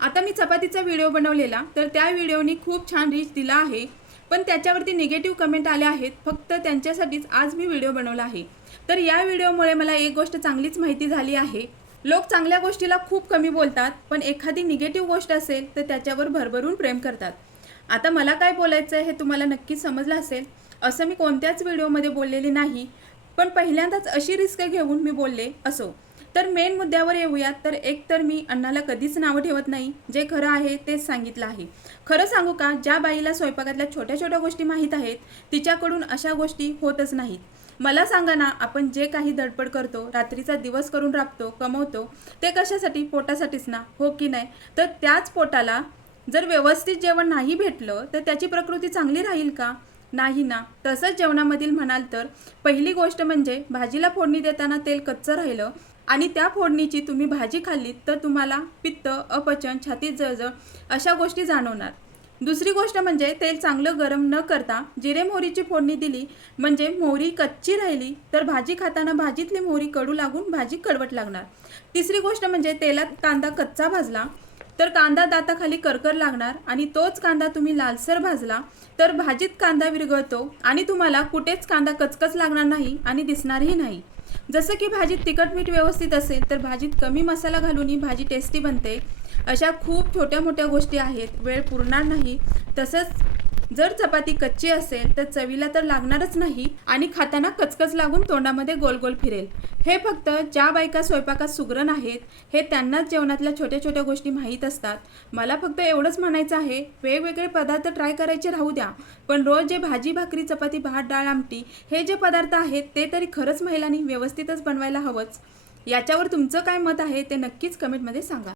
आता मी चपातीचा व्हिडिओ बनवलेला, तर त्या व्हिडिओनी खूप छान रीच दिला आहे, पण त्याच्यावरती निगेटिव्ह कमेंट आले आहेत. फक्त त्यांच्यासाठीच आज मी व्हिडिओ बनवला आहे. तर या व्हिडिओमुळे मला एक गोष्ट चांगलीच माहिती झाली आहे. लोक चांगल्या गोष्टीला खूप कमी बोलतात, पण एखादी निगेटिव्ह गोष्ट असेल तर त्याच्यावर भरभरून प्रेम करतात. आता मला काय बोलायचं आहे हे तुम्हाला नक्कीच समजलं असेल. असं मी कोणत्याच व्हिडिओमध्ये बोललेले नाही, पण पहिल्यांदाच अशी रिस्क घेऊन मी बोलले. असो, तर मेन मुद्द्यावर येऊयात. तर एक तर मी अण्णाला कधीच नावं ठेवत नाही, जे खरं आहे तेच सांगितलं आहे. खरं सांगू का, ज्या बाईला स्वयंपाकातल्या छोट्या छोट्या गोष्टी माहीत आहेत तिच्याकडून अशा गोष्टी होतच नाहीत. मला सांगा ना, आपण जे काही धडपड करतो, रात्रीचा दिवस करून राबतो, कमवतो, ते कशासाठी? पोटासाठीच ना, हो की नाही? तर त्याच पोटाला जर व्यवस्थित जेवण नाही भेटलं तर त्याची प्रकृती चांगली राहील का? नाही ना. तसंच जेवणामधील म्हणाल तर पहिली गोष्ट म्हणजे भाजीला फोडणी देताना तेल कच्चं राहिलं आणि त्या फोडणीची तुम्ही भाजी खाल्लीत तर तुम्हाला पित्त, अपचन, छातीत जळजळ अशा गोष्टी जाणवणार. दुसरी गोष्ट म्हणजे तेल चांगलं गरम न करता जिरे मोहरीची फोडणी दिली, म्हणजे मोहरी कच्ची राहिली तर भाजी खाताना भाजीतली मोहरी कडू लागून भाजी कडवट लागणार. तिसरी गोष्ट म्हणजे तेलात कांदा कच्चा भाजला तर कांदा दाताखाली करकर लागणार आणि तोच कांदा तुम्ही लालसर भाजला तर भाजीत कांदा विरघळतो आणि तुम्हाला कुठेच कांदा कचकच लागणार नाही आणि दिसणारही नाही. जसं की भाजीत तिखट मीठ व्यवस्थित असेल तर भाजीत कमी मसाला घालूनही भाजी टेस्टी बनते. अशा खूप छोट्या मोठ्या गोष्टी आहेत, वेळ पुरणार नाही. तसंच जर चपाती कच्ची असेल तर चवीला तर लागणारच नाही आणि खाताना कचकच लागून तोंडामध्ये गोल गोल फिरेल. हे फक्त ज्या बायका स्वयंपाकात सुगरण आहेत हे त्यांनाच जेवणातल्या छोट्या छोट्या गोष्टी माहीत असतात. मला फक्त एवढंच म्हणायचं आहे, वेगवेगळे पदार्थ ट्राय करायचे राहू द्या, पण रोज जे भाजी भाकरी चपाती भात डाळ आमटी हे जे पदार्थ आहेत ते तरी खरंच महिलांनी व्यवस्थितच बनवायला हवंच. याच्यावर तुमचं काय मत आहे ते नक्कीच कमेंटमध्ये सांगा.